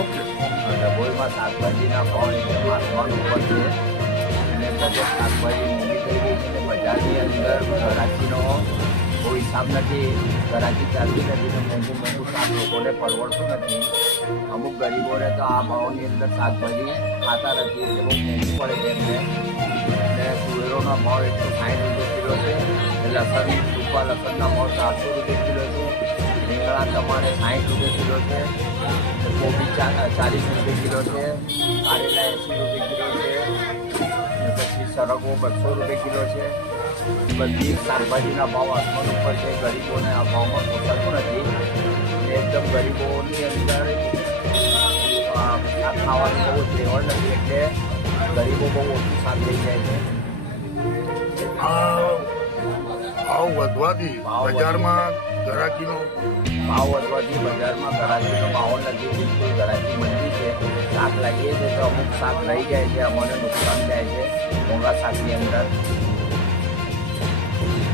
Okay. ડભોઈમાં શાકભાજીના ભાવ એકદમ આસમાન ઉપર છે અને દરેક શાકભાજી મોંઘી થઈ ગઈ છે. બજારની અંદર ઘરાકીનો કોઈ હિસાબ નથી, ઘરાકી ચાલતી નથી તો મોંઘું શાક લોકોને પરવડતું નથી. અમુક ગરીબોને તો આ ભાવની અંદર શાકભાજી ખાતા નથી એટલે બહુ મોંઘું પડે છે એમને. અને તુવેરોનો ભાવ 160 રૂપિયા કિલો છે. લસણ, સૂકા લસણના ભાવ 400 રૂપિયા કિલો છે. રીંગણા તમારે 60 રૂપિયા કિલો છે. કોબી 40 રૂપિયા કિલો છે. કારેલા 80 રૂપિયા કિલો છે. અને પછી સરગવો 200 રૂપિયા કિલો છે. બધી શાકભાજીના ભાવ આસમાન ઉપર છે. ગરીબોને આ ભાવમાં પોસાતું નથી. એકદમ ગરીબોની અંદર શાક ખાવાનું બહુ ફ્લેવર નથી એટલે ગરીબો બહુ ઓછું શાક લઈ જાય છે. આ ભાવ વધવાથી બજારમાં ઘરાકીનો બજારમાં ઘરાકીનો માહોલ નથી. બિલકુલ ઘરાકી મંદી છે. શાક લાવીએ છીએ તો અમુક શાક લઈ જાય છે, અમને નુકસાન જાય છે મોંઘા શાકની અંદર.